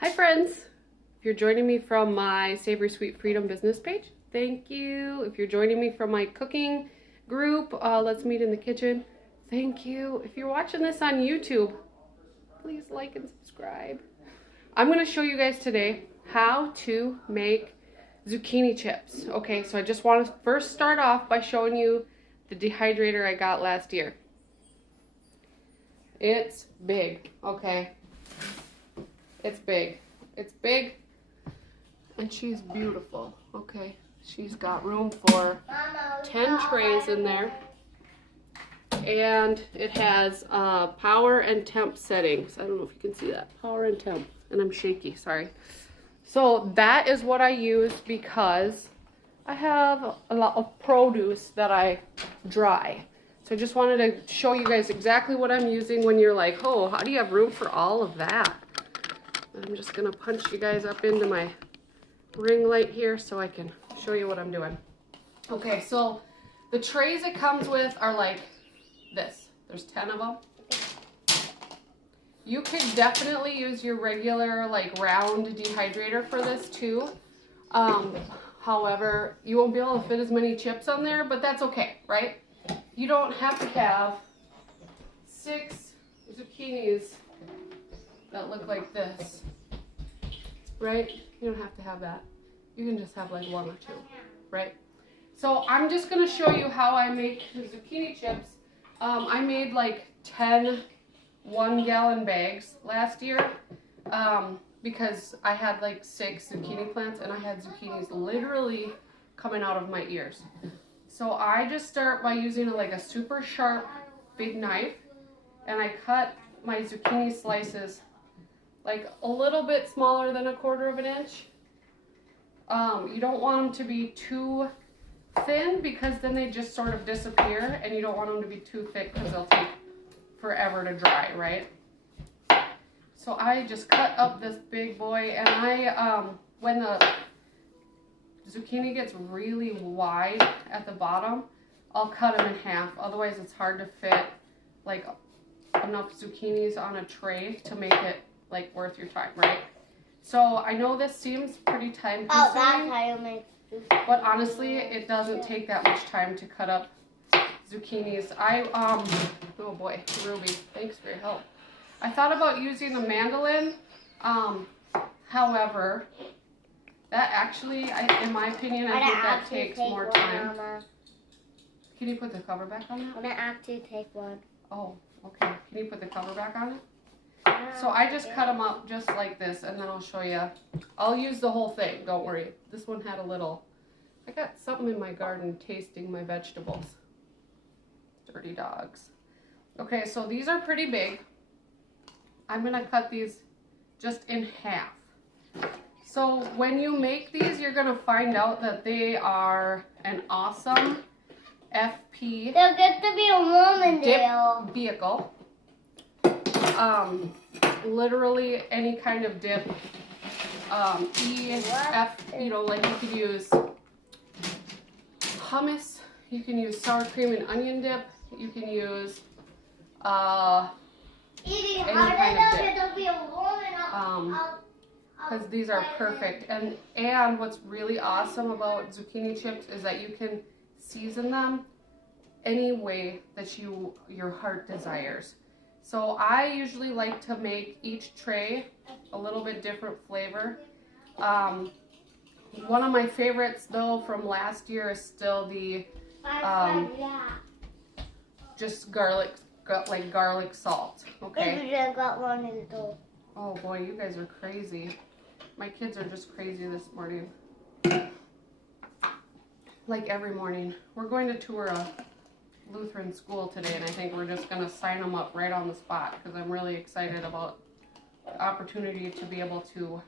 Hi friends! If you're joining me from my Savory Sweet Freedom business page, thank you. If you're joining me from my cooking group, Let's Meet in the Kitchen, thank you. If you're watching this on YouTube, please like and subscribe. I'm going to show you guys today how to make zucchini chips. Okay, so I just want to first start off by showing you the dehydrator I got last year. It's big, okay? It's big. It's big, and she's beautiful. Okay, she's got room for 10 trays in there, and it has power and temp settings. I don't know if you can see that. Power and temp, and I'm shaky, sorry. So that is what I use because I have a lot of produce that I dry. So I just wanted to show you guys exactly what I'm using when you're like, oh, how do you have room for all of that? I'm just gonna punch you guys up into my ring light here so I can show you what I'm doing. Okay, so the trays it comes with are like this. There's 10 of them. You could definitely use your regular like round dehydrator for this too. However, you won't be able to fit as many chips on there, but that's okay, right? You don't have to have 6 zucchinis that look like this, right? You don't have to have that. You can just have like 1 or 2, right? So I'm just gonna show you how I make the zucchini chips. I made like 10 1-gallon bags last year because I had like 6 zucchini plants and I had zucchinis literally coming out of my ears. So I just start by using like a super sharp big knife, and I cut my zucchini slices like a little bit smaller than 1/4 inch. You don't want them to be too thin because then they just sort of disappear, and you don't want them to be too thick because they'll take forever to dry, right? So I just cut up this big boy, and when the zucchini gets really wide at the bottom, I'll cut them in half. Otherwise it's hard to fit like enough zucchinis on a tray to make it like worth your time, right? So I know this seems pretty time consuming. Oh, that's how you make zucchini. But honestly, it doesn't take that much time to cut up zucchinis. Oh boy, Ruby, thanks for your help. I thought about using the mandolin, however, that actually, in my opinion, I think that takes more time. Mama. Can you put the cover back on that? I'm gonna actually take one. Oh, okay. Can you put the cover back on it? So I just cut them up just like this, and then I'll show you. I'll use the whole thing, don't worry. This one had a little, I got something in my garden tasting my vegetables. Dirty dogs. Okay, so these are pretty big. I'm gonna cut these just in half. So when you make these, you're gonna find out that they are an awesome FP They'll get to be a woman dip vehicle. Literally any kind of dip. F, you know, like you could use hummus, you can use sour cream and onion dip, you can use any kind of dip. Because these are perfect, and what's really awesome about zucchini chips is that you can season them any way that your heart desires. So I usually like to make each tray a little bit different flavor. One of my favorites though from last year is still the just garlic salt. Okay. Oh boy, you guys are crazy. My kids are just crazy this morning. Like every morning. We're going to tour a Lutheran school today, and I think we're just going to sign them up right on the spot because I'm really excited about the opportunity to be able to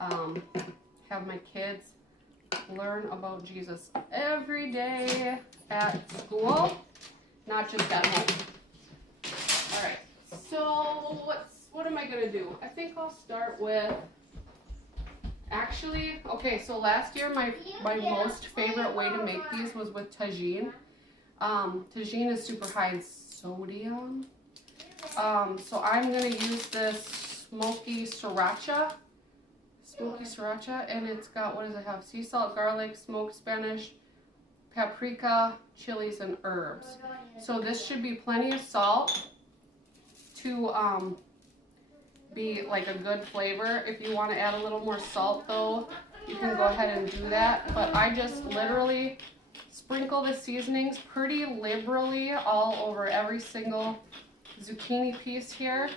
have my kids learn about Jesus every day at school, not just at home. Alright, so what am I going to do? I think I'll start with, actually, okay, so last year my most favorite way to make these was with tagine. Tagine is super high in sodium. So I'm going to use this smoky sriracha. And it's got, what does it have? Sea salt, garlic, smoked Spanish, paprika, chilies, and herbs. So this should be plenty of salt to be like a good flavor. If you want to add a little more salt though, you can go ahead and do that. But I just literally sprinkle the seasonings pretty liberally all over every single zucchini piece here.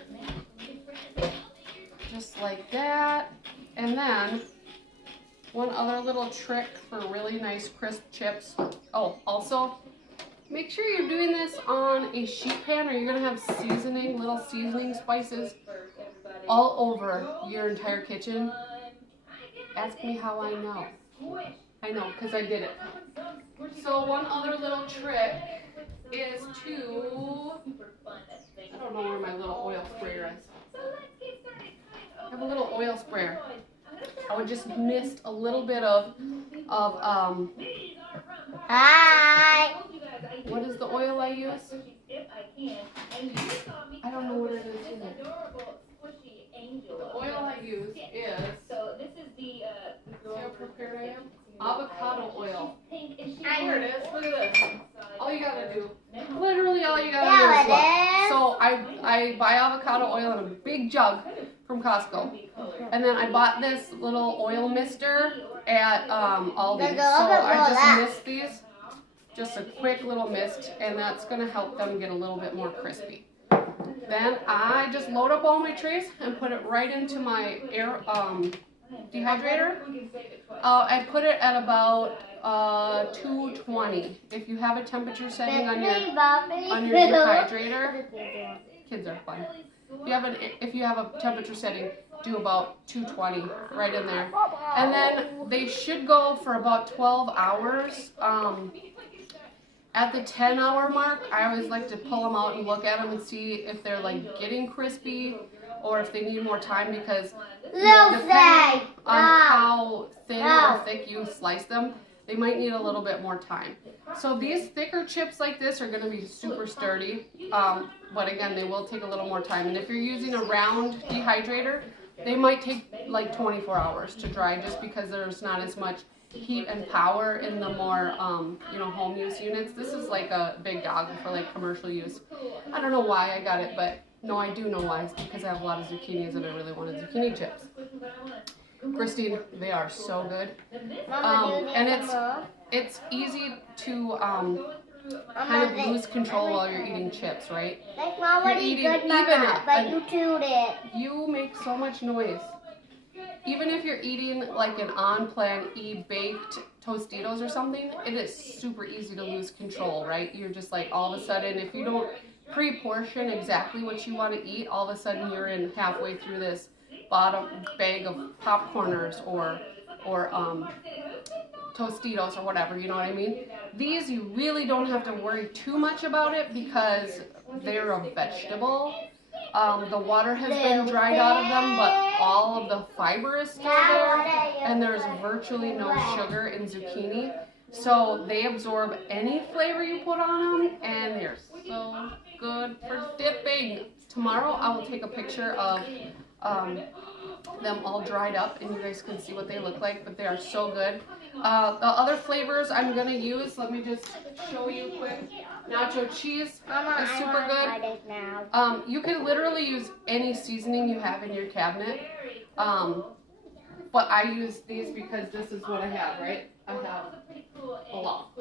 Just like that. And then one other little trick for really nice crisp chips. Oh, also make sure you're doing this on a sheet pan or you're gonna have seasoning, little seasoning spices all over your entire kitchen. Ask me how I know. I know, because I did it. So one other little trick is to, I don't know where my little oil sprayer is. I have a little oil sprayer. I would just mist a little bit of Hi. what is the oil I use? I don't know what it is either. The oil I use is, see how prepared I am? Avocado oil. Here it is, look at this. All you gotta do, literally all you gotta do is look. So I buy avocado oil in a big jug from Costco. And then I bought this little oil mister at Aldi. So I just mist these, just a quick little mist, and that's gonna help them get a little bit more crispy. Then I just load up all my trays and put it right into my air dehydrator. I put it at about 220. If you have a temperature setting on your dehydrator, kids are fun. If you have a temperature setting, do about 220 right in there. And then they should go for about 12 hours. At the 10-hour mark, I always like to pull them out and look at them and see if they're like getting crispy or if they need more time, because depending on how thin or thick you slice them, they might need a little bit more time. So these thicker chips like this are going to be super sturdy, but again, they will take a little more time. And if you're using a round dehydrator, they might take like 24 hours to dry, just because there's not as much heat and power in the more home use units. This is like a big dog for like commercial use. I don't know why I got it, but no, I do know why. It's because I have a lot of zucchinis and I really wanted zucchini chips. Christine, they are so good. And it's easy to kind of lose control while you're eating chips, right? Like Mama, eating good, Mama, but you chewed it. You make so much noise. Even if you're eating like an on-plan baked Tostitos or something, it is super easy to lose control, right? You're just like, all of a sudden, if you don't pre-portion exactly what you want to eat, all of a sudden you're in halfway through this bottom bag of popcorners or Tostitos or whatever, you know what I mean? These, you really don't have to worry too much about it because they're a vegetable. The water has been dried out of them, but all of the fiber is still there, and there's virtually no sugar in zucchini. So they absorb any flavor you put on them, and they're so good for dipping. Tomorrow I will take a picture of them all dried up, and you guys can see what they look like, but they are so good. The other flavors I'm going to use, let me just show you quick. Nacho cheese is super good. You can literally use any seasoning you have in your cabinet, but I use these because this is what I have, right? I have a lot.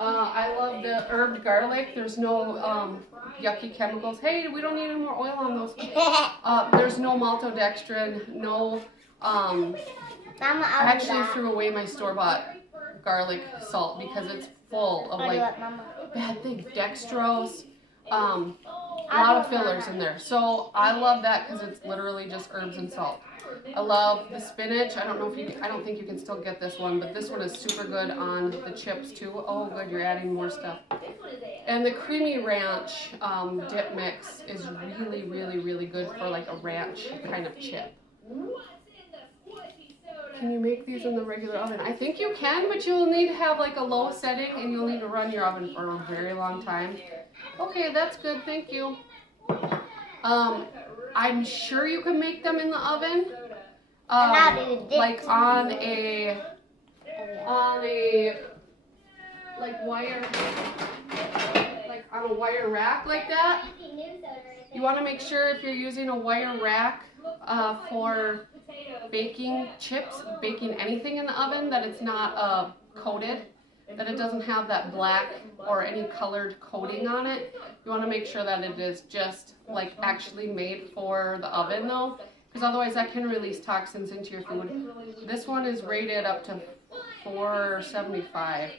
I love the herbed garlic. There's no yucky chemicals. Hey, we don't need any more oil on those. There's no maltodextrin, no... I actually threw away my store-bought garlic salt because it's full of like bad things, dextrose, a lot of fillers in there. So I love that because it's literally just herbs and salt. I love the spinach. I don't think you can still get this one, but this one is super good on the chips too. Oh, good, you're adding more stuff. And the creamy ranch dip mix is really, really, really good for like a ranch kind of chip. Can you make these in the regular oven? I think you can, but you'll need to have like a low setting and you'll need to run your oven for a very long time. Okay, that's good, thank you. I'm sure you can make them in the oven. And now do this. Like on a wire rack like that. You want to make sure if you're using a wire rack for baking chips, baking anything in the oven, that it's not coated, that it doesn't have that black or any colored coating on it. You want to make sure that it is just like actually made for the oven though, because otherwise that can release toxins into your food. This one is rated up to 475.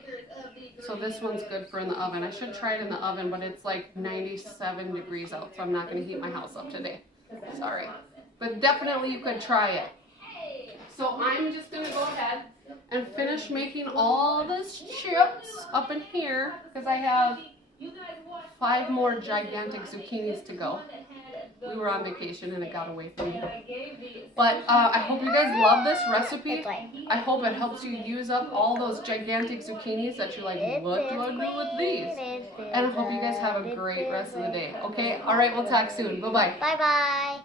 So this one's good for in the oven. I should try it in the oven, but it's like 97 degrees out, so I'm not going to heat my house up today. Sorry. But definitely you could try it. So I'm just going to go ahead and finish making all these chips up in here because I have 5 more gigantic zucchinis to go. We were on vacation and it got away from me. But I hope you guys love this recipe. I hope it helps you use up all those gigantic zucchinis that you're like, what do I do with these? And I hope you guys have a great rest of the day. Okay? Alright, we'll talk soon. Bye-bye. Bye-bye.